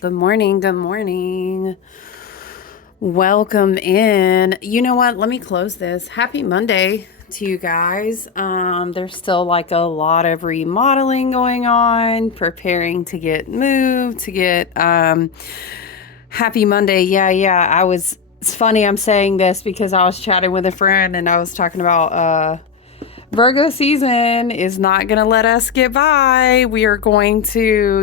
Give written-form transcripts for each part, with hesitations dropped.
Good morning. Good morning. Welcome in. You know what? Let me close this. Happy Monday to you guys. There's still like a lot of remodeling going on, preparing to get moved, to get happy Monday. Yeah. It's funny I'm saying this because I was chatting with a friend and I was talking about Virgo season is not going to let us get by. We are going to,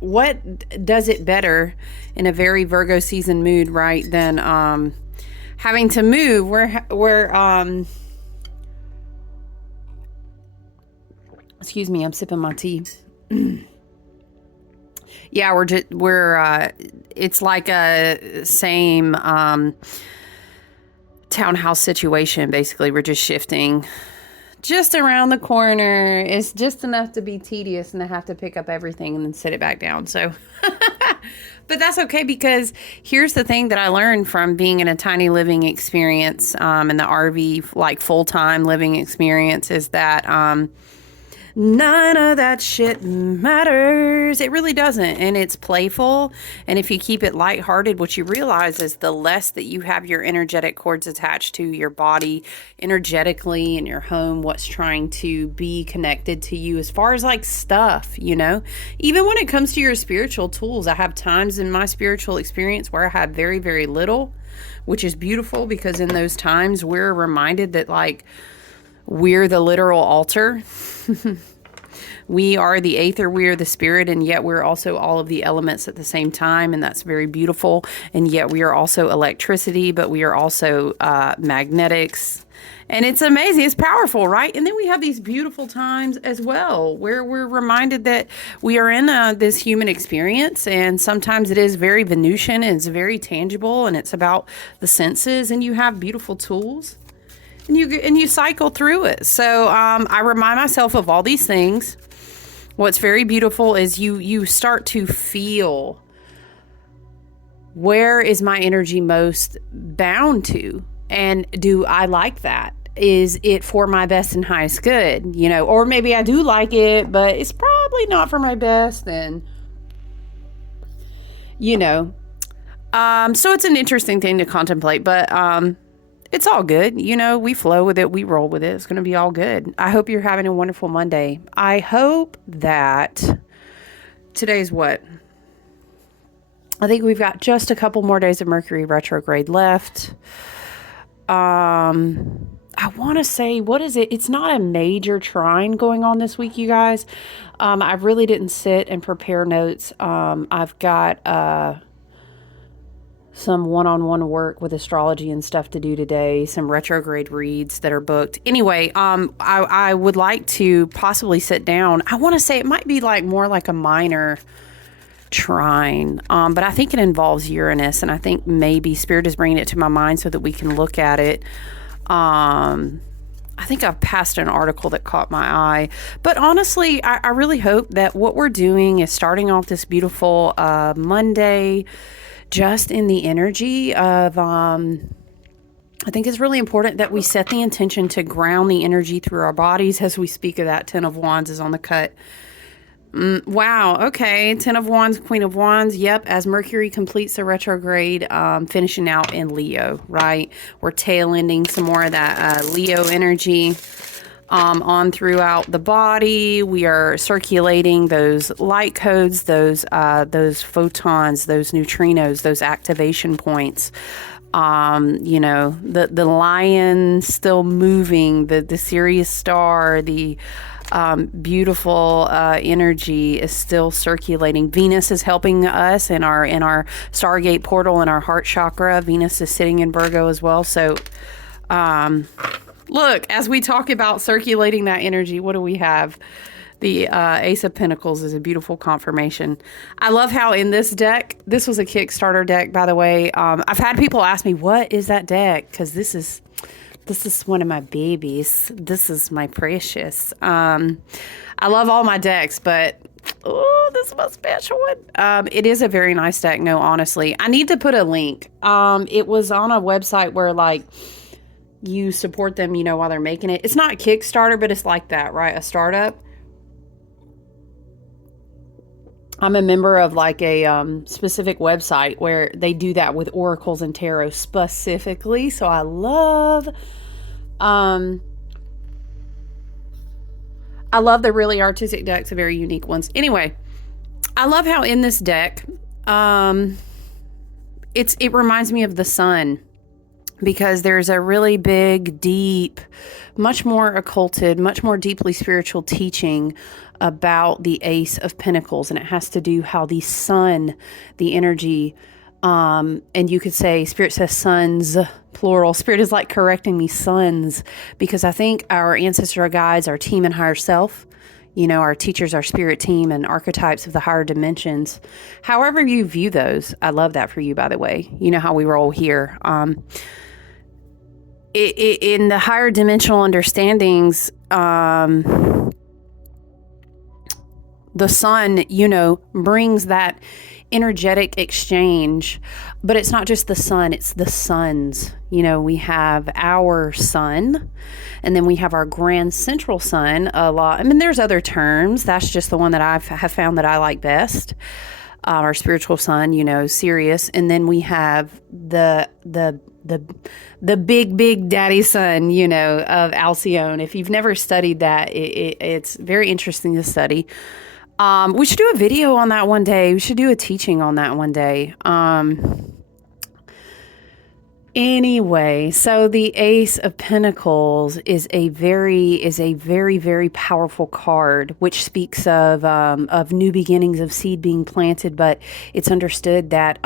what does it better in a very Virgo season mood, right? Than having to move. Excuse me, I'm sipping my tea. Yeah, it's like a same townhouse situation. Basically, we're just shifting just around the corner. It's just enough to be tedious and to have to pick up everything and then sit it back down. So, but that's okay because here's the thing that I learned from being in a tiny living experience and the RV, like full-time living experience, is that none of that shit matters. It really doesn't. And it's playful. And if you keep it lighthearted, what you realize is the less that you have your energetic cords attached to your body energetically in your home, what's trying to be connected to you as far as like stuff, even when it comes to your spiritual tools. I have times in my spiritual experience where I have very, very little, which is beautiful because in those times we're reminded that like we're the literal altar. We are the aether, we are the spirit, and yet we're also all of the elements at the same time, and that's very beautiful. And yet we are also electricity, but we are also magnetics. And it's amazing. It's powerful, right? And then we have these beautiful times as well where we're reminded that we are in this human experience, and sometimes it is very Venusian, and it's very tangible, and it's about the senses, and you have beautiful tools. And you cycle through it. So I remind myself of all these things. What's very beautiful is you start to feel, where is my energy most bound to? And do I like that? Is it for my best and highest good? Or maybe I do like it, but it's probably not for my best. And, so it's an interesting thing to contemplate, but it's all good. We flow with it. We roll with it. It's going to be all good. I hope you're having a wonderful Monday. I hope that today's what? I think we've got just a couple more days of Mercury retrograde left. I want to say, what is it? It's not a major trine going on this week, you guys. I really didn't sit and prepare notes. I've got some one-on-one work with astrology and stuff to do today, some retrograde reads that are booked. Anyway, I would like to possibly sit down. I want to say it might be like more like a minor trine, but I think it involves Uranus, and I think maybe Spirit is bringing it to my mind so that we can look at it. I think I've passed an article that caught my eye, but honestly, I really hope that what we're doing is starting off this beautiful Monday just in the energy of, I think it's really important that we set the intention to ground the energy through our bodies as we speak of that. 10 of Wands is on the cut. Wow. Okay. 10 of Wands, Queen of Wands. Yep. As Mercury completes the retrograde, finishing out in Leo, right? We're tail ending some more of that Leo energy. On throughout the body. We are circulating those light codes, those photons, those neutrinos, those activation points. The lion still moving, the Sirius star, the beautiful energy is still circulating. Venus is helping us in our Stargate portal and our heart chakra. Venus is sitting in Virgo as well. So, look, as we talk about circulating that energy, what do we have? The Ace of Pentacles is a beautiful confirmation. I love how in this deck, this was a Kickstarter deck, by the way. I've had people ask me, what is that deck? Because this is one of my babies. This is my precious. I love all my decks, but this is my special one. It is a very nice deck. No, honestly, I need to put a link. It was on a website where like you support them, while they're making it. It's not Kickstarter, but it's like that, right? A startup. I'm a member of like a specific website where they do that with oracles and tarot specifically. So um, I love the really artistic decks, the very unique ones. Anyway, I love how in this deck, it reminds me of the sun, because there's a really big, deep, much more occulted, much more deeply spiritual teaching about the Ace of Pentacles. And it has to do how the sun, the energy, and you could say Spirit says sons, plural. Spirit is like correcting me, sons, because I think our ancestors, our guides, our team and higher self, our teachers, our spirit team, and archetypes of the higher dimensions. However you view those, I love that for you, by the way. You know how we roll here. In the higher dimensional understandings, the sun, brings that energetic exchange, but it's not just the sun, it's the suns. We have our sun, and then we have our grand central sun a lot. I mean, there's other terms. That's just the one that I have found that I like best. Our spiritual sun, Sirius. And then we have the big daddy sun, of Alcyone. If you've never studied that, it's very interesting to study. We should do a video on that one day. We should do a teaching on that one day. Anyway, so the Ace of Pentacles is a very, very powerful card, which speaks of new beginnings, of seed being planted. But it's understood that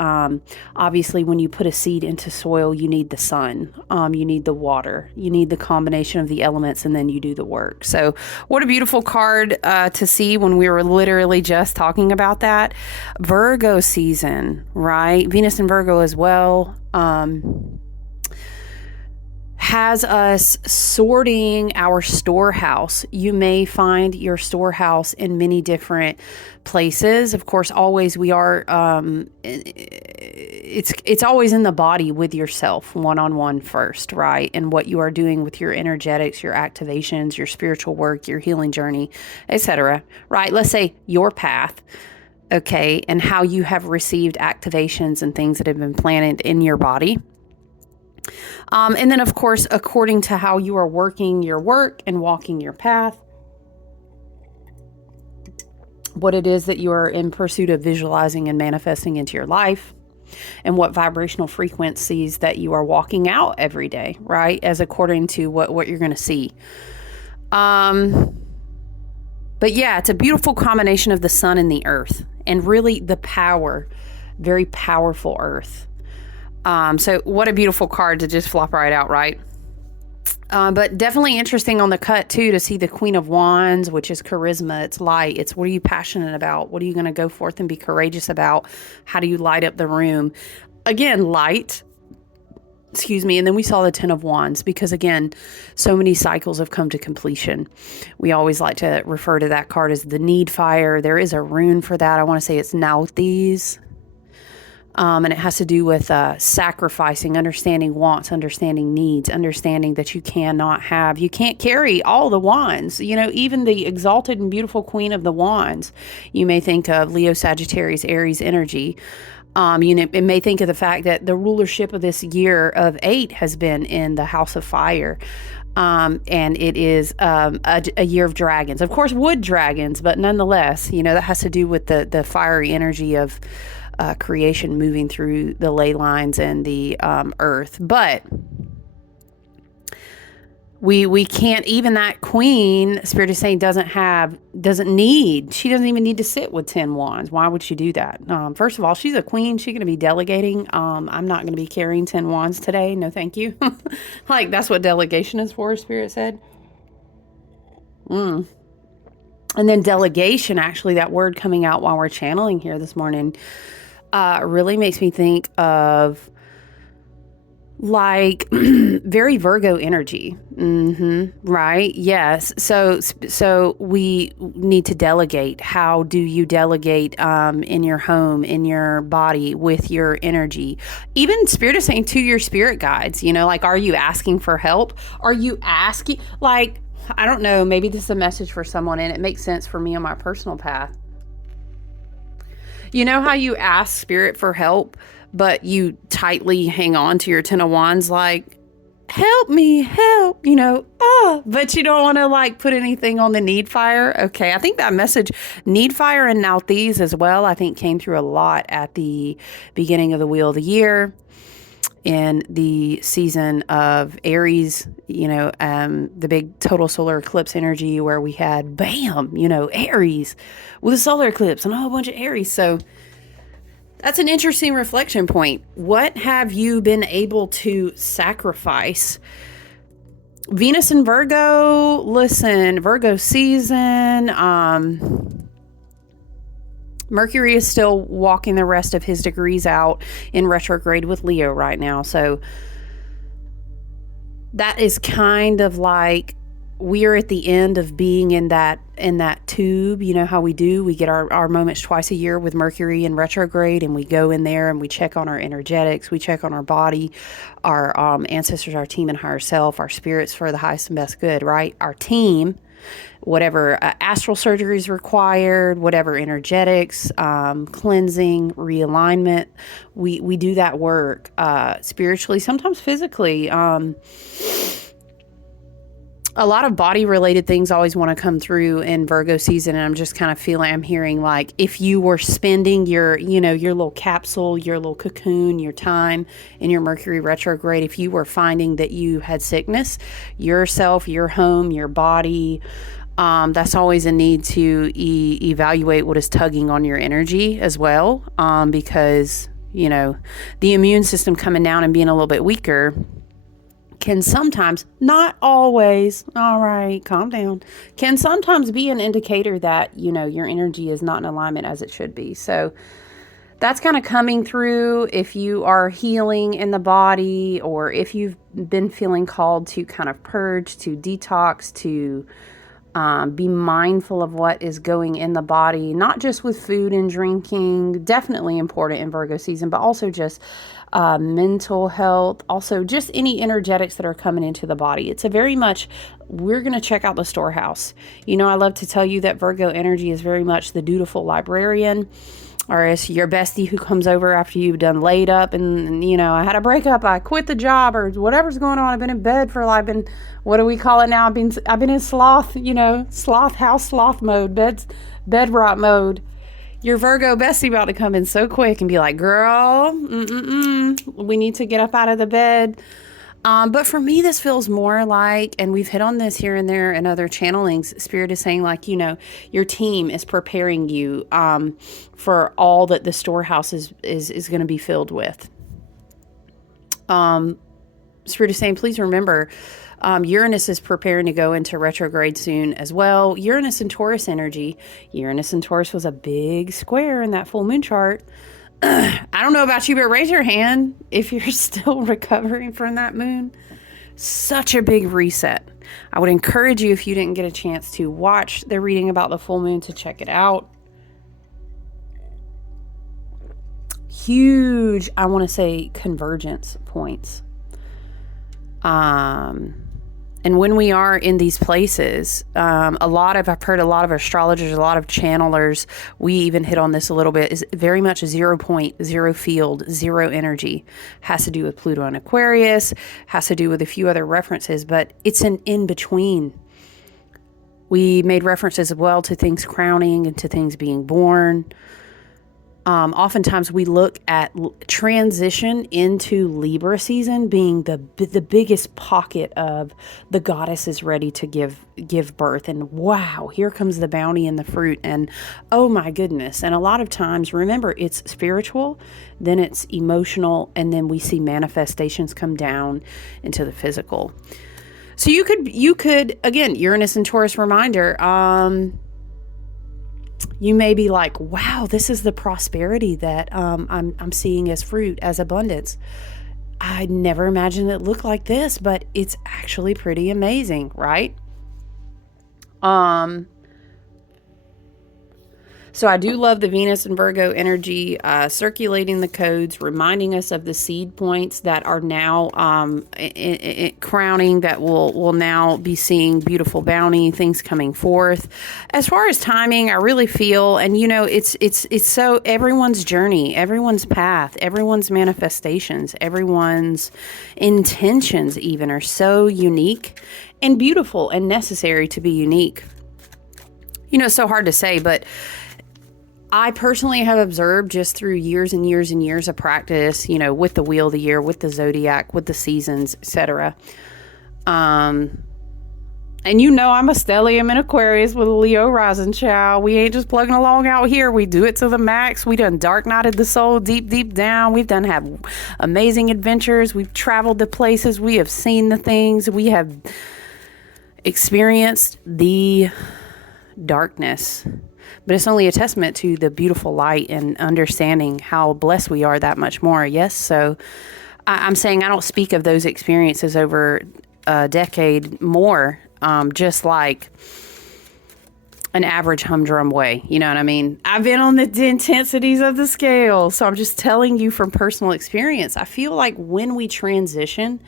obviously when you put a seed into soil, you need the sun, you need the water, you need the combination of the elements, and then you do the work. So what a beautiful card to see when we were literally just talking about that. Virgo season, right? Venus in Virgo as well. Has us sorting our storehouse. You may find your storehouse in many different places. Of course, always we are, it's always in the body with yourself, one-on-one first, right? And what you are doing with your energetics, your activations, your spiritual work, your healing journey, etc. Right? Let's say your path. Okay. And how you have received activations and things that have been planted in your body. And then, of course, according to how you are working your work and walking your path, what it is that you are in pursuit of visualizing and manifesting into your life, and what vibrational frequencies that you are walking out every day, right? As according to what you're going to see. But yeah, it's a beautiful combination of the sun and the earth, and really the power, very powerful earth. So what a beautiful card to just flop right out, right? But definitely interesting on the cut too, to see the Queen of Wands, which is charisma. It's light. It's what are you passionate about? What are you going to go forth and be courageous about? How do you light up the room? Again, light, excuse me. And then we saw the 10 of Wands, because again, so many cycles have come to completion. We always like to refer to that card as the need fire. There is a rune for that. I want to say it's Nauthiz. And it has to do with sacrificing, understanding wants, understanding needs, understanding that you can't carry all the wands. Even the exalted and beautiful Queen of the Wands, you may think of Leo, Sagittarius, Aries energy. It may think of the fact that the rulership of this year of 8 has been in the House of Fire. And it is a year of dragons. Of course, wood dragons, but nonetheless, that has to do with the fiery energy of creation moving through the ley lines and the earth. But we can't, even that queen, Spirit is saying, she doesn't even need to sit with 10 wands. Why would she do that? First of all, she's a queen. She's going to be delegating. I'm not going to be carrying 10 wands today. No, thank you. Like, that's what delegation is for, Spirit said. And then delegation, actually, that word coming out while we're channeling here this morning, really makes me think of like very Virgo energy. Right? Yes. So we need to delegate. How do you delegate in your home, in your body, with your energy? Even Spirit is saying to your spirit guides, like, are you asking for help? Are you asking, like, I don't know, maybe this is a message for someone, and it makes sense for me on my personal path. You know how you ask spirit for help, but you tightly hang on to your 10 of wands like, help me, help, but you don't want to like put anything on the need fire. Okay, I think that message, need fire and now these as well, I think came through a lot at the beginning of the wheel of the year in the season of Aries, the big total solar eclipse energy where we had, bam, Aries with a solar eclipse and a whole bunch of Aries. So that's an interesting reflection point. What have you been able to sacrifice? Venus and Virgo, listen, Virgo season, Mercury is still walking the rest of his degrees out in retrograde with Leo right now. So that is kind of like we're at the end of being in that tube. You know how we do? We get our moments twice a year with Mercury in retrograde, and we go in there and we check on our energetics. We check on our body, our ancestors, our team and higher self, our spirits for the highest and best good, right? Our team, whatever astral surgery is required, whatever energetics, cleansing, realignment, we do that work spiritually, sometimes physically. A lot of body related things always want to come through in Virgo season. And I'm just kind of I'm hearing like, if you were spending your little capsule, your little cocoon, your time in your Mercury retrograde, if you were finding that you had sickness, yourself, your home, your body, that's always a need to evaluate what is tugging on your energy as well. Because, the immune system coming down and being a little bit weaker can sometimes, not always, all right, calm down, can sometimes be an indicator that, your energy is not in alignment as it should be. So that's kind of coming through if you are healing in the body, or if you've been feeling called to kind of purge, to detox, to be mindful of what is going in the body, not just with food and drinking, definitely important in Virgo season, but also just mental health, also just any energetics that are coming into the body. It's a very much, we're going to check out the storehouse. I love to tell you that Virgo energy is very much the dutiful librarian, or it's your bestie who comes over after you've done laid up and I had a breakup, I quit the job, or whatever's going on. I've been in bed for what do we call it now? I've been in sloth, house sloth mode, bed rot mode. Your Virgo bestie about to come in so quick and be like, girl, we need to get up out of the bed. But for me, this feels more like, and we've hit on this here and there in other channelings, Spirit is saying like, your team is preparing you for all that the storehouse is going to be filled with. Spirit is saying, please remember, Uranus is preparing to go into retrograde soon as well. Uranus and Taurus energy. Uranus and Taurus was a big square in that full moon chart. I don't know about you, but raise your hand if you're still recovering from that moon. Such a big reset. I would encourage you, if you didn't get a chance to watch the reading about the full moon, to check it out. Huge, I want to say, convergence points. And when we are in these places, I've heard a lot of astrologers, a lot of channelers, we even hit on this a little bit, is very much a 0 point, 0 field, 0 energy. Has to do with Pluto and Aquarius, has to do with a few other references, but it's an in-between. We made references as well to things crowning and to things being born. Oftentimes we look at transition into Libra season being the biggest pocket of the goddess is ready to give birth, and wow, here comes the bounty and the fruit, and oh my goodness. And a lot of times, remember, it's spiritual, then it's emotional, and then we see manifestations come down into the physical. So you could again, Uranus and Taurus reminder, you may be like, wow, this is the prosperity that I'm seeing as fruit, as abundance. I never imagined it looked like this, but it's actually pretty amazing, right? So I do love the Venus and Virgo energy, circulating the codes, reminding us of the seed points that are now crowning, that will now be seeing beautiful bounty, things coming forth. As far as timing, I really feel, and it's so everyone's journey, everyone's path, everyone's manifestations, everyone's intentions even are so unique and beautiful and necessary to be unique. It's so hard to say, but I personally have observed just through years and years and years of practice, with the wheel of the year, with the zodiac, with the seasons, etc. And I'm a stellium in Aquarius with a Leo rising, child. We ain't just plugging along out here. We do it to the max. We done dark nighted the soul deep, deep down. We've done have amazing adventures. We've traveled the places. We have seen the things. We have experienced the darkness. But it's only a testament to the beautiful light and understanding how blessed we are that much more. Yes. So I'm saying I don't speak of those experiences over a decade more, just like an average humdrum way. You know what I mean? I've been on the intensities of the scale. So I'm just telling you from personal experience. I feel like when we transition,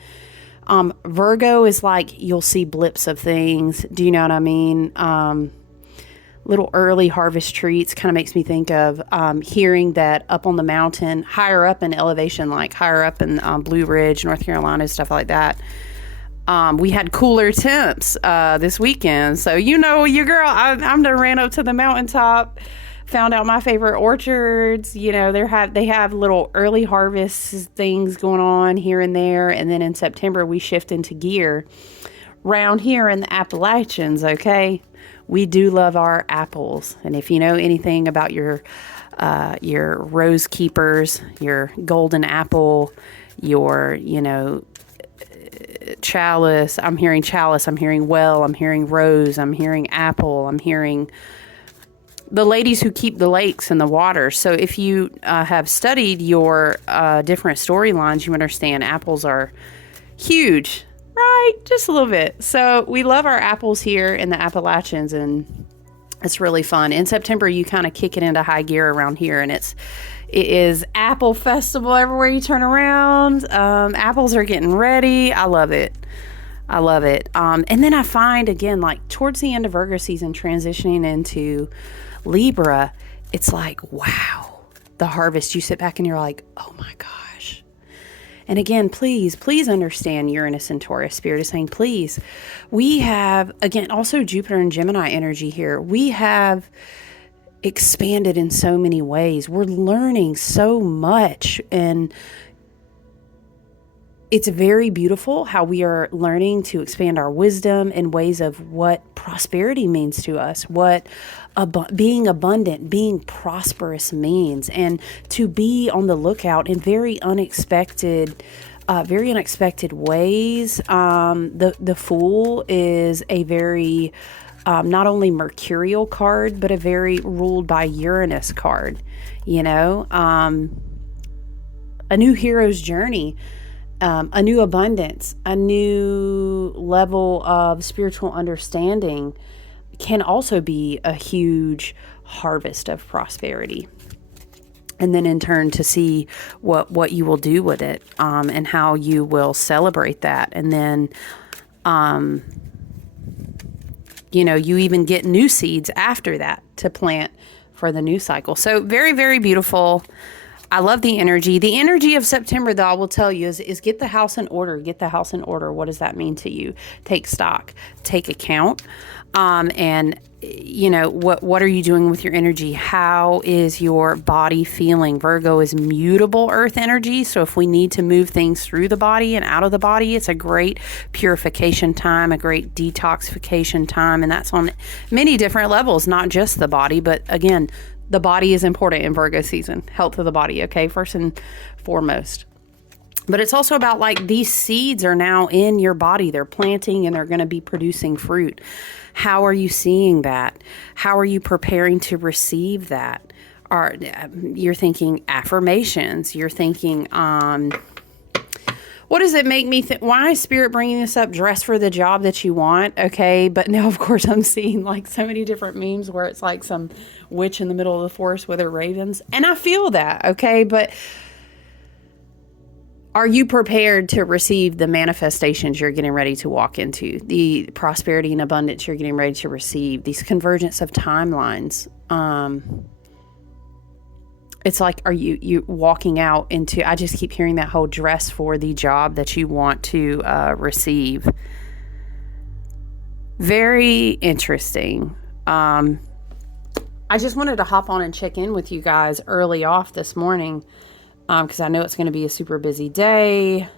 Virgo is like, you'll see blips of things. Do you know what I mean? Little early harvest treats kind of makes me think of hearing that up on the mountain, higher up in elevation, like higher up in Blue Ridge, North Carolina, stuff like that. We had cooler temps this weekend. So, your girl, I'm done ran up to the mountaintop, found out my favorite orchards. They have little early harvest things going on here and there. And then in September, we shift into gear round here in the Appalachians, okay? We do love our apples. And if you know anything about your rose keepers, your golden apple, your, chalice, I'm hearing well, I'm hearing rose, I'm hearing apple, I'm hearing the ladies who keep the lakes and the water. So if you have studied your different storylines, you understand apples are huge. Right, just a little bit. So we love our apples here in the Appalachians, and it's really fun. In September, you kind of kick it into high gear around here, and it is apple festival everywhere you turn around. Apples are getting ready. I love it. And then I find, again, like towards the end of Virgo season, transitioning into Libra, it's like, wow, the harvest. You sit back and you're like, oh my gosh. And again, please understand Uranus and Taurus. Spirit is saying, please. We have, again, also Jupiter and Gemini energy here. We have expanded in so many ways. We're learning so much. And it's very beautiful how we are learning to expand our wisdom in ways of what prosperity means to us, what being abundant, being prosperous means, and to be on the lookout in very unexpected ways. The Fool is a very not only mercurial card, but a very ruled by Uranus card. A new hero's journey. A new abundance, a new level of spiritual understanding can also be a huge harvest of prosperity. And then in turn to see what you will do with it, and how you will celebrate that. And then, you even get new seeds after that to plant for the new cycle. So very, very beautiful. I love the energy. The energy of September, though, I will tell you, is get the house in order. Get the house in order. What does that mean to you? Take stock. Take account. And what are you doing with your energy? How is your body feeling? Virgo is mutable earth energy. So if we need to move things through the body and out of the body, it's a great purification time, a great detoxification time. And that's on many different levels, not just the body, but again, the body is important in Virgo season. Health of the body, okay, first and foremost. But it's also about like these seeds are now in your body. They're planting and they're going to be producing fruit. How are you seeing that? How are you preparing to receive that? You're thinking affirmations. You're thinking, what does it make me think? Why is Spirit bringing this up? Dress for the job that you want. Okay. But now, of course, I'm seeing like so many different memes where it's like some witch in the middle of the forest with her ravens. And I feel that, okay? But are you prepared to receive the manifestations you're getting ready to walk into, the prosperity and abundance you're getting ready to receive, these convergence of timelines? It's like, are you walking out into, I just keep hearing that whole dress for the job that you want to receive. Very interesting. I just wanted to hop on and check in with you guys early off this morning, because I know it's going to be a super busy day.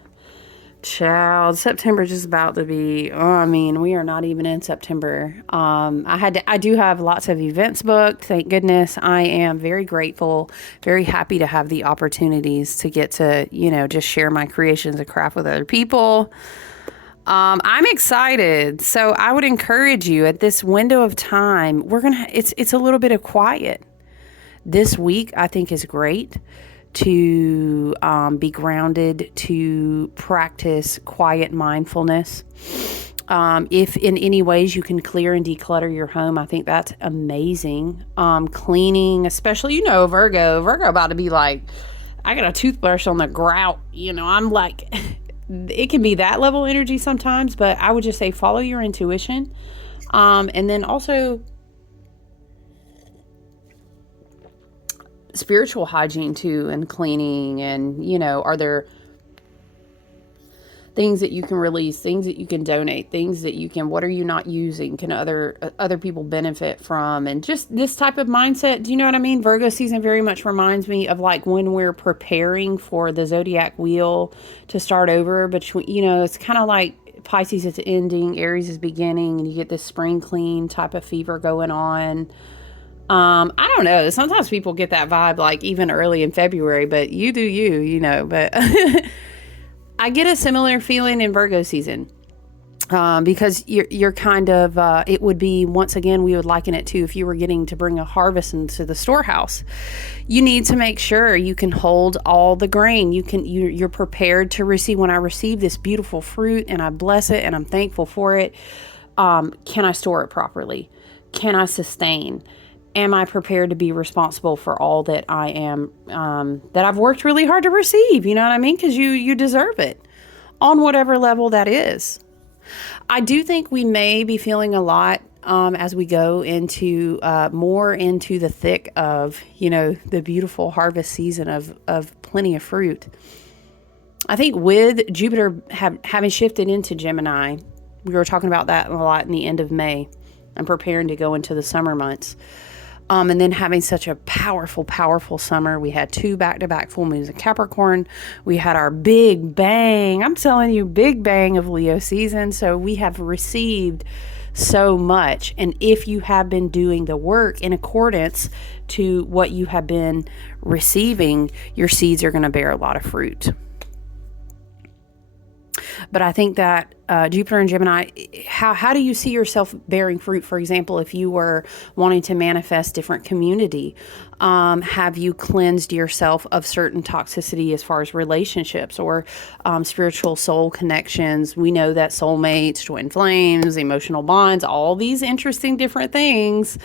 Child, September just about to be, we are not even in September. I do have lots of events booked. Thank goodness. I am very grateful, very happy to have the opportunities to get to, just share my creations of craft with other people. I'm excited. So I would encourage you at this window of time, it's a little bit of quiet. This week, I think, is great to be grounded, to practice quiet mindfulness. If in any ways you can clear and declutter your home, I think that's amazing. Cleaning, especially, Virgo about to be like, I got a toothbrush on the grout. I'm like, it can be that level energy sometimes, but I would just say follow your intuition. And then also spiritual hygiene too, and cleaning, and are there things that you can release, things that you can donate, things that you can, what are you not using, can other people benefit from, and just this type of mindset. Do you know what I mean? Virgo season very much reminds me of like when we're preparing for the zodiac wheel to start over, but it's kind of like Pisces is ending, Aries is beginning, and you get this spring clean type of fever going on. I don't know. Sometimes people get that vibe like even early in February, but you do you, but I get a similar feeling in Virgo season. Because you're kind of, it would be, once again, we would liken it to if you were getting to bring a harvest into the storehouse. You need to make sure you can hold all the grain. You're prepared to receive. When I receive this beautiful fruit and I bless it and I'm thankful for it, can I store it properly? Can I sustain? Am I prepared to be responsible for all that I am, that I've worked really hard to receive? You know what I mean? Because you deserve it on whatever level that is. I do think we may be feeling a lot as we go into more into the thick of, the beautiful harvest season of plenty of fruit. I think with Jupiter having shifted into Gemini, we were talking about that a lot in the end of May and preparing to go into the summer months. And then having such a powerful, powerful summer. We had 2 back-to-back full moons in Capricorn. We had our big bang. I'm telling you, big bang of Leo season. So we have received so much. And if you have been doing the work in accordance to what you have been receiving, your seeds are going to bear a lot of fruit. But I think that Jupiter and Gemini, how do you see yourself bearing fruit? For example, if you were wanting to manifest different community, have you cleansed yourself of certain toxicity as far as relationships or spiritual soul connections? We know that soulmates, twin flames, emotional bonds, all these interesting different things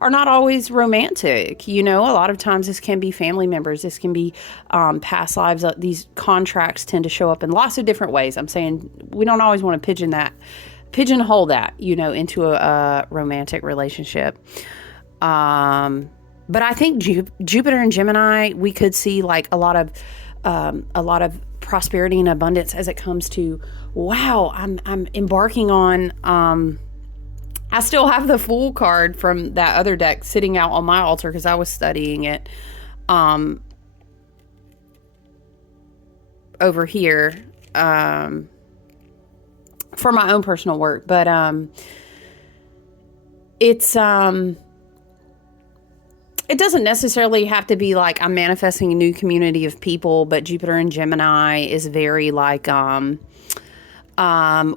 are not always romantic. A lot of times this can be family members. This can be past lives. These contracts tend to show up in lots of different ways. I'm saying we don't always want to pigeonhole that, into a romantic relationship. But I think Jupiter and Gemini, we could see like a lot of prosperity and abundance as it comes to, wow, I'm embarking on, I still have the Fool card from that other deck sitting out on my altar because I was studying it, over here, for my own personal work. But, it doesn't necessarily have to be like I'm manifesting a new community of people, but Jupiter and Gemini is very like,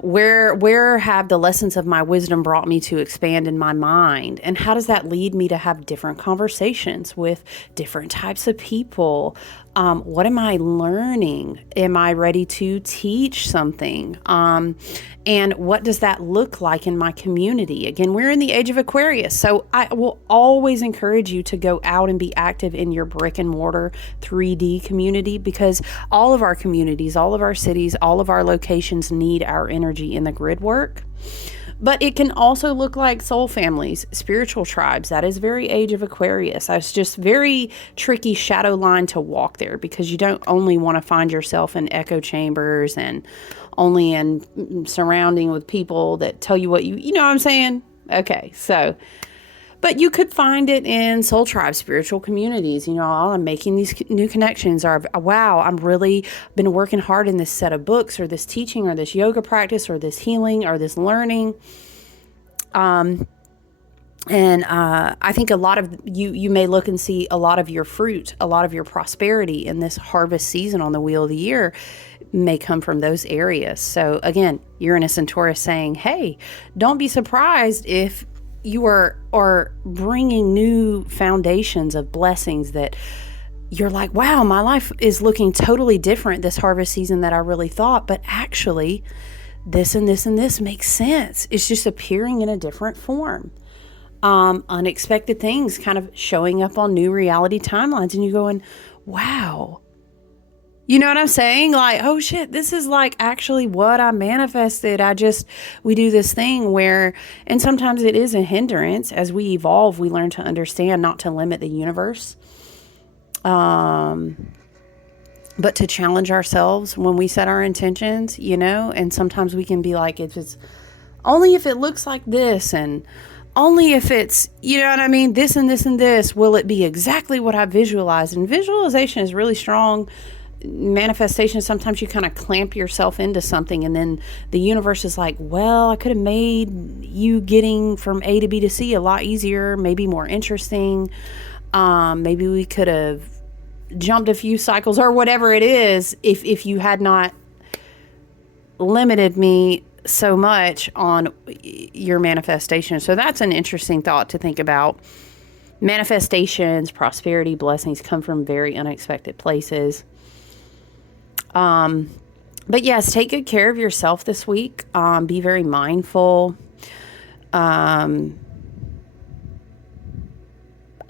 where have the lessons of my wisdom brought me to expand in my mind? And how does that lead me to have different conversations with different types of people? What am I learning? Am I ready to teach something? And what does that look like in my community? Again, we're in the age of Aquarius. So I will always encourage you to go out and be active in your brick and mortar 3D community, because all of our communities, all of our cities, all of our locations need our energy in the grid work. But it can also look like soul families, spiritual tribes. That is very age of Aquarius. It's just very tricky shadow line to walk there, because you don't only want to find yourself in echo chambers and only in surrounding with people that tell you what you know what I'm saying? Okay, so, but you could find it in soul tribes, spiritual communities. I'm making these new connections, or wow, I'm really been working hard in this set of books, or this teaching, or this yoga practice, or this healing, or this learning. And I think a lot of you may look and see a lot of your fruit, a lot of your prosperity in this harvest season on the wheel of the year may come from those areas. So again, Uranus and Taurus saying, hey, don't be surprised if you are bringing new foundations of blessings that you're like, wow, my life is looking totally different this harvest season that I really thought, but actually this and this and this makes sense. It's just appearing in a different form. Unexpected things kind of showing up on new reality timelines, and you going, wow. You know what I'm saying? Like, oh shit, this is like actually what I manifested. We do this thing where, and sometimes it is a hindrance. As we evolve, we learn to understand not to limit the universe, but to challenge ourselves when we set our intentions, and sometimes we can be like, it's only if it looks like this, and only if it's, you know what I mean? This and this and this, will it be exactly what I visualized? And visualization is really strong. Manifestation, sometimes you kind of clamp yourself into something, and then the universe is like, well, I could have made you getting from A to B to C a lot easier, maybe more interesting. Maybe we could have jumped a few cycles, or whatever it is, if you had not limited me so much on your manifestation. So that's an interesting thought to think about. Manifestations, prosperity, blessings come from very unexpected places. But yes, take good care of yourself this week. Be very mindful. I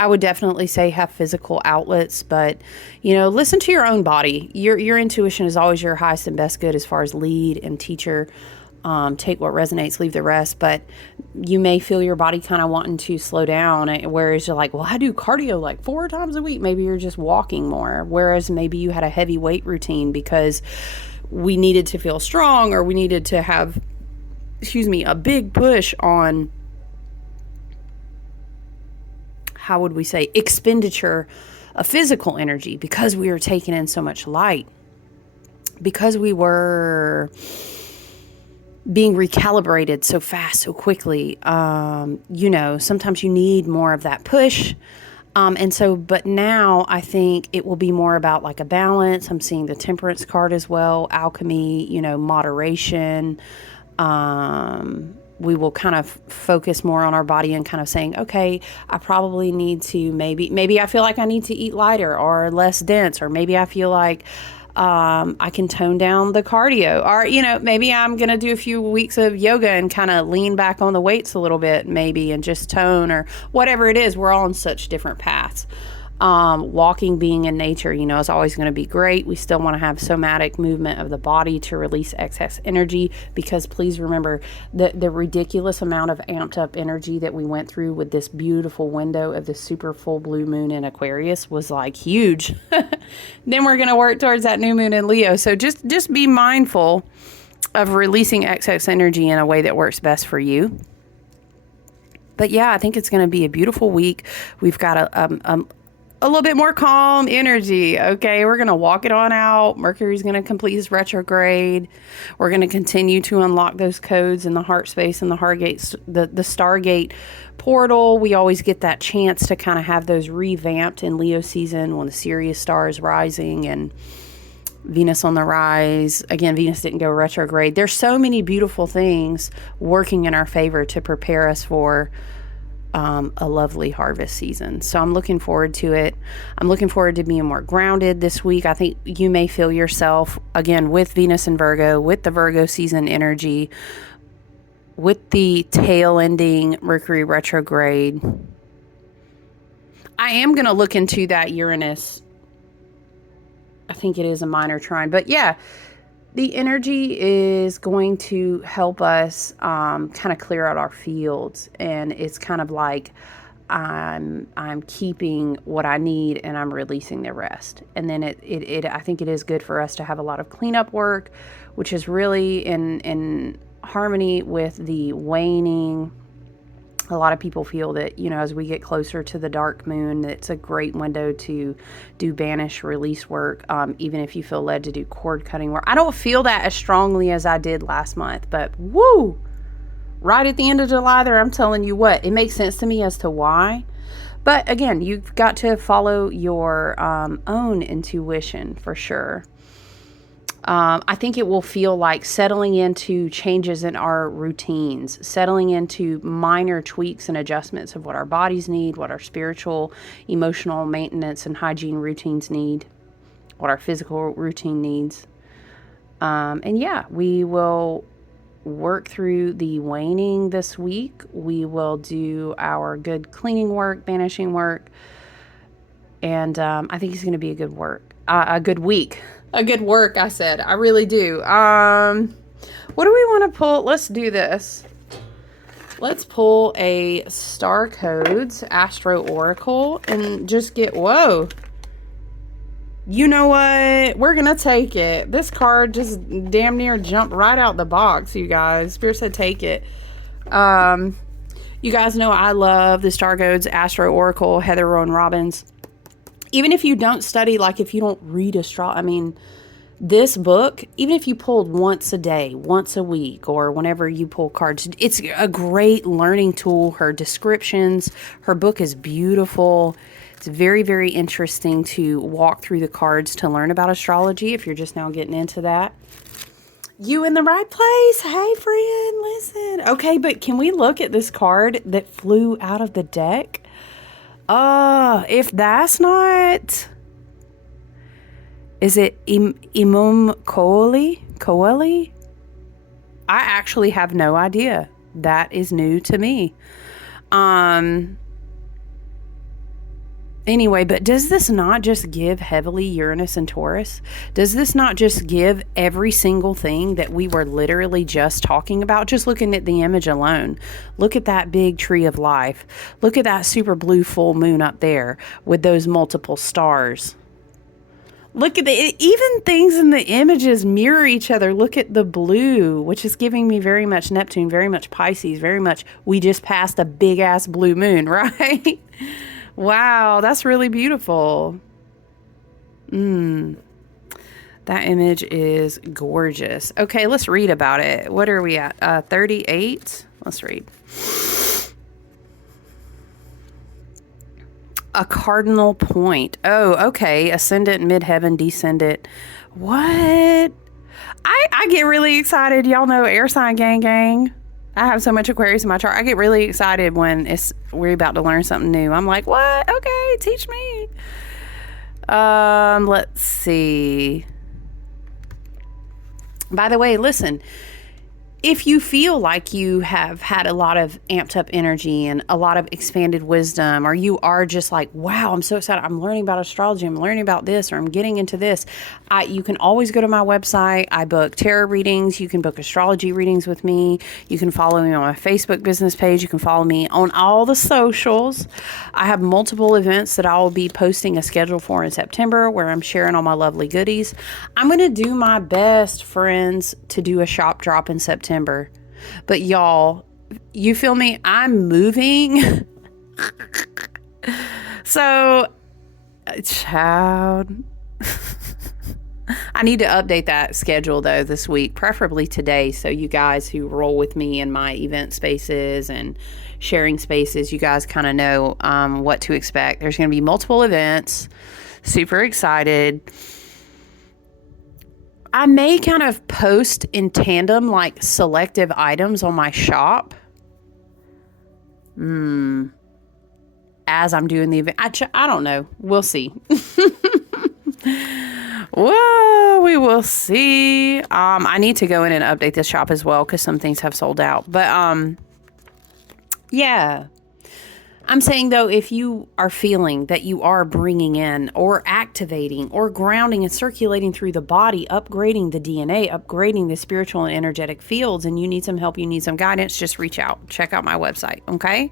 would definitely say have physical outlets, but, listen to your own body. Your intuition is always your highest and best good as far as lead and teacher. Take what resonates, leave the rest. But you may feel your body kind of wanting to slow down, whereas you're like, well, I do cardio like 4 times a week. Maybe you're just walking more, whereas maybe you had a heavy weight routine because we needed to feel strong, or we needed to have, a big push on, how would we say, expenditure of physical energy, because we were taking in so much light, because we were being recalibrated so fast, so quickly. Sometimes you need more of that push. But now I think it will be more about like a balance. I'm seeing the Temperance card as well, alchemy, moderation. We will kind of focus more on our body and kind of saying, okay, I probably need to maybe I feel like I need to eat lighter or less dense, or maybe I feel like I can tone down the cardio, or, maybe I'm going to do a few weeks of yoga and kind of lean back on the weights a little bit, maybe, and just tone, or whatever it is. We're all on such different paths. Walking, being in nature, is always going to be great. We still want to have somatic movement of the body to release excess energy, because please remember the ridiculous amount of amped up energy that we went through with this beautiful window of the super full blue moon in Aquarius was like huge. Then we're going to work towards that new moon in Leo. So just be mindful of releasing excess energy in a way that works best for you. But yeah, I think it's going to be a beautiful week. We've got a little bit more calm energy. Okay, we're going to walk it on out. Mercury's going to complete his retrograde. We're going to continue to unlock those codes in the heart space and the heart gates, the Stargate portal. We always get that chance to kind of have those revamped in Leo season when the Sirius star is rising and Venus on the rise. Again, Venus didn't go retrograde. There's so many beautiful things working in our favor to prepare us for a lovely harvest season. So I'm looking forward to it. I'm looking forward to being more grounded this week. I think you may feel yourself, again, with Venus and Virgo, with the Virgo season energy, with the tail ending Mercury retrograde. I am going to look into that Uranus. I think it is a minor trine. But yeah, the energy is going to help us kind of clear out our fields. And it's kind of like I'm keeping what I need and I'm releasing the rest. And then I think it is good for us to have a lot of cleanup work, which is really in harmony with the waning. A lot of people feel that, as we get closer to the dark moon, it's a great window to do banish release work, even if you feel led to do cord cutting work. I don't feel that as strongly as I did last month, but woo! Right at the end of July there, I'm telling you what, it makes sense to me as to why. But again, you've got to follow your own intuition for sure. I think it will feel like settling into changes in our routines, settling into minor tweaks and adjustments of what our bodies need, what our spiritual, emotional maintenance and hygiene routines need, what our physical routine needs. And yeah, we will work through the waning this week. We will do our good cleaning work, banishing work. And I think it's going to be a good week. A good work, I said. I really do. What do we want to pull? Let's do this. Let's pull a Star Codes Astro Oracle and just get, whoa. You know what? We're going to take it. This card just damn near jumped right out the box, you guys. Spirit said take it. You guys know I love the Star Codes Astro Oracle, Heather Rowan Robbins. Even if you don't study, like if you don't read astrology, this book, even if you pulled once a day, once a week, or whenever you pull cards, it's a great learning tool. Her descriptions, her book is beautiful. It's very, very interesting to walk through the cards to learn about astrology if you're just now getting into that. You in the right place. Hey, friend, listen. Okay, but can we look at this card that flew out of the deck? If that's not, is it Imum Coeli? I actually have no idea. That is new to me. Anyway, but does this not just give heavily Uranus and Taurus? Does this not just give every single thing that we were literally just talking about? Just looking at the image alone. Look at that big tree of life. Look at that super blue full moon up there with those multiple stars. Look at even things in the images mirror each other. Look at the blue, which is giving me very much Neptune, very much Pisces, very much we just passed a big ass blue moon, right? Wow, that's really beautiful. That image is gorgeous. Okay, let's read about it. What are we at? 38? Let's read. A cardinal point. Oh, okay. Ascendant, midheaven, descendant. What? I get really excited. Y'all know air sign gang. I have so much Aquarius in my chart. I get really excited when we're about to learn something new. I'm like, what? Okay, teach me. Let's see. By the way, listen, if you feel like you have had a lot of amped up energy and a lot of expanded wisdom, or you are just like, wow, I'm so excited. I'm learning about astrology. I'm learning about this, or I'm getting into this. You can always go to my website. I book tarot readings. You can book astrology readings with me. You can follow me on my Facebook business page. You can follow me on all the socials. I have multiple events that I will be posting a schedule for in September where I'm sharing all my lovely goodies. I'm going to do my best, friends, to do a shop drop in September. But y'all, you feel me? I'm moving. So, child, I need to update that schedule though this week, preferably today. So you guys who roll with me in my event spaces and sharing spaces, you guys kind of know what to expect. There's going to be multiple events. Super excited. I may kind of post in tandem like selective items on my shop. as I'm doing the event. I don't know. We'll see. Well, we will see. I need to go in and update this shop as well because some things have sold out. But yeah. I'm saying, though, if you are feeling that you are bringing in or activating or grounding and circulating through the body, upgrading the DNA, upgrading the spiritual and energetic fields, and you need some help, you need some guidance, just reach out. Check out my website, okay?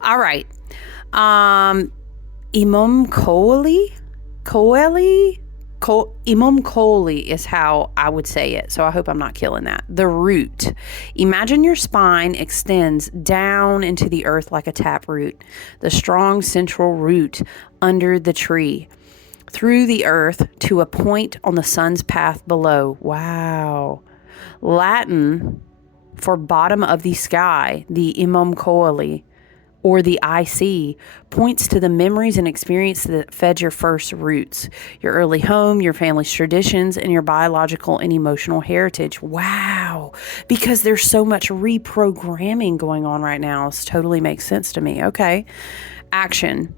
All right. Imam Koli is how I would say it, so I hope I'm not killing that. The root. Imagine your spine extends down into the earth like a taproot, the strong central root under the tree, through the earth to a point on the sun's path below. Wow. Latin for bottom of the sky, the Imam Koli, or the IC, points to the memories and experience that fed your first roots, your early home, your family's traditions, and your biological and emotional heritage. Wow. Because there's so much reprogramming going on right now. This totally makes sense to me. Okay. Action.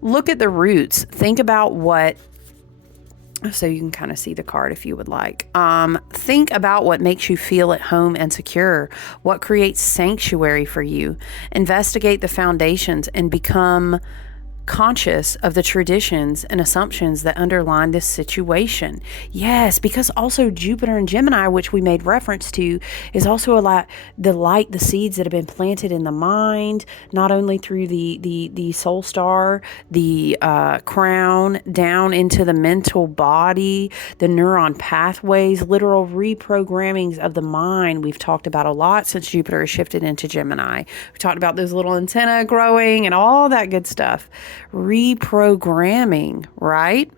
Look at the roots. Think about what, so you can kind of see the card if you would like. Think about what makes you feel at home and secure. What creates sanctuary for you. Investigate the foundations and become conscious of the traditions and assumptions that underline this situation. Yes, because also Jupiter and Gemini, which we made reference to, is also the seeds that have been planted in the mind, not only through the soul star, the crown, down into the mental body, the neuron pathways, literal reprogrammings of the mind. We've talked about a lot since Jupiter has shifted into Gemini. We talked about those little antennae growing and all that good stuff. Reprogramming, right?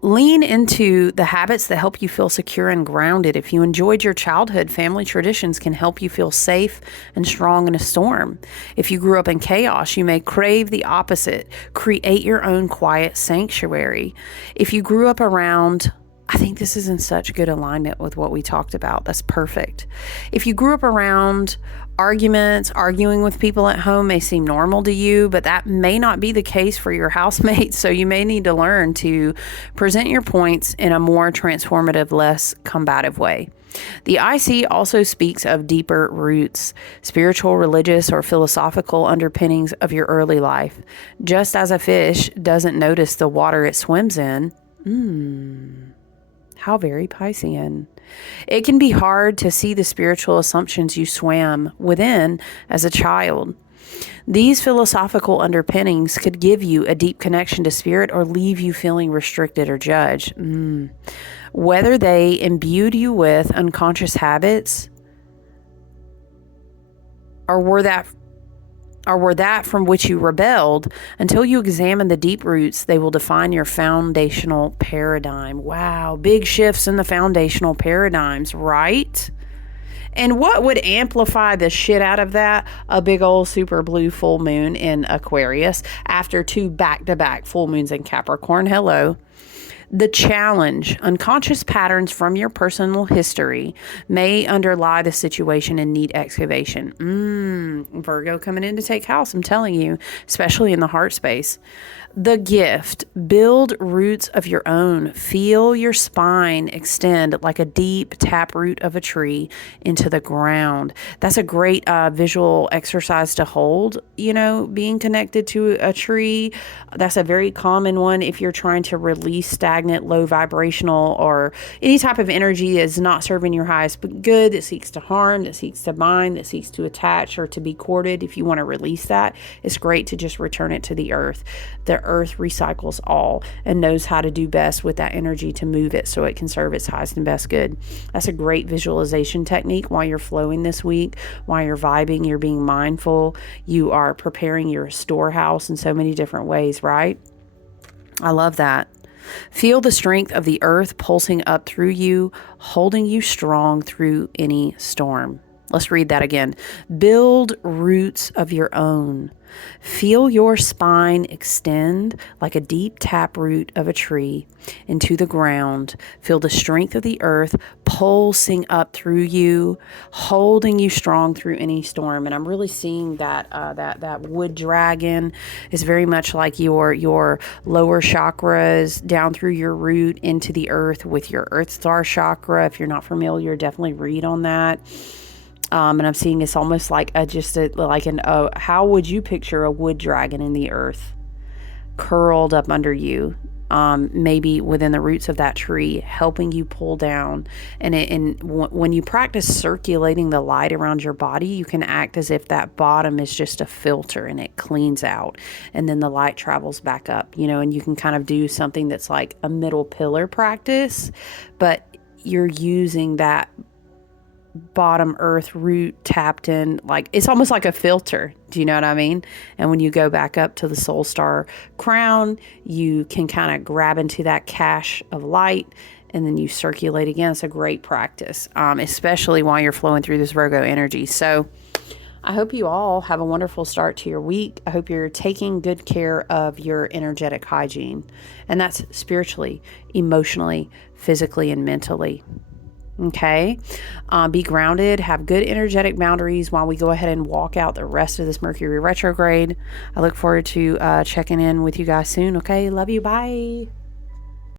Lean into the habits that help you feel secure and grounded. If you enjoyed your childhood, family traditions can help you feel safe and strong in a storm. If you grew up in chaos, you may crave the opposite. Create your own quiet sanctuary. If you grew up around, I think this is in such good alignment with what we talked about. That's perfect. If you grew up around arguments, arguing with people at home may seem normal to you, but that may not be the case for your housemates. So you may need to learn to present your points in a more transformative, less combative way. The IC also speaks of deeper roots, spiritual, religious, or philosophical underpinnings of your early life. Just as a fish doesn't notice the water it swims in, how very Piscean. It can be hard to see the spiritual assumptions you swam within as a child. These philosophical underpinnings could give you a deep connection to spirit or leave you feeling restricted or judged. Whether they imbued you with unconscious habits or were that from which you rebelled, until you examine the deep roots, they will define your foundational paradigm. Wow, big shifts in the foundational paradigms, right? And what would amplify the shit out of that? A big old super blue full moon in Aquarius after 2 back-to-back full moons in Capricorn. Hello. The challenge, unconscious patterns from your personal history may underlie the situation and need excavation. Virgo coming in to take house, I'm telling you, especially in the heart space. The gift, build roots of your own. Feel your spine extend like a deep taproot of a tree into the ground. That's a great visual exercise to hold, being connected to a tree. That's a very common one if you're trying to release stagnant, low vibrational, or any type of energy that is not serving your highest good, that seeks to harm, that seeks to bind, that seeks to attach or to be courted. If you want to release that, it's great to just return it to the earth. The earth recycles all and knows how to do best with that energy to move it so it can serve its highest and best good. That's a great visualization technique while you're flowing this week, while you're vibing, you're being mindful, you are preparing your storehouse in so many different ways, right? I love that. Feel the strength of the earth pulsing up through you, holding you strong through any storm. Let's read that again. Build roots of your own. Feel your spine extend like a deep taproot of a tree into the ground. Feel the strength of the earth pulsing up through you, holding you strong through any storm. And I'm really seeing that that wood dragon is very much like your lower chakras down through your root into the earth with your Earth Star chakra. If you're not familiar, definitely read on that. And I'm seeing it's almost like how would you picture a wood dragon in the earth curled up under you, maybe within the roots of that tree, helping you pull down. When you practice circulating the light around your body, you can act as if that bottom is just a filter and it cleans out, and then the light travels back up, and you can kind of do something that's like a middle pillar practice, but you're using that bottom earth root tapped in, like it's almost like a filter. Do you know what I mean? And when you go back up to the soul star crown, you can kind of grab into that cache of light, and then you circulate again. It's a great practice, especially while you're flowing through this Virgo energy. So I hope you all have a wonderful start to your week. I hope you're taking good care of your energetic hygiene, and that's spiritually, emotionally, physically, and mentally. Okay. Be grounded, have good energetic boundaries while we go ahead and walk out the rest of this Mercury retrograde. I look forward to checking in with you guys soon. Okay. Love you. Bye.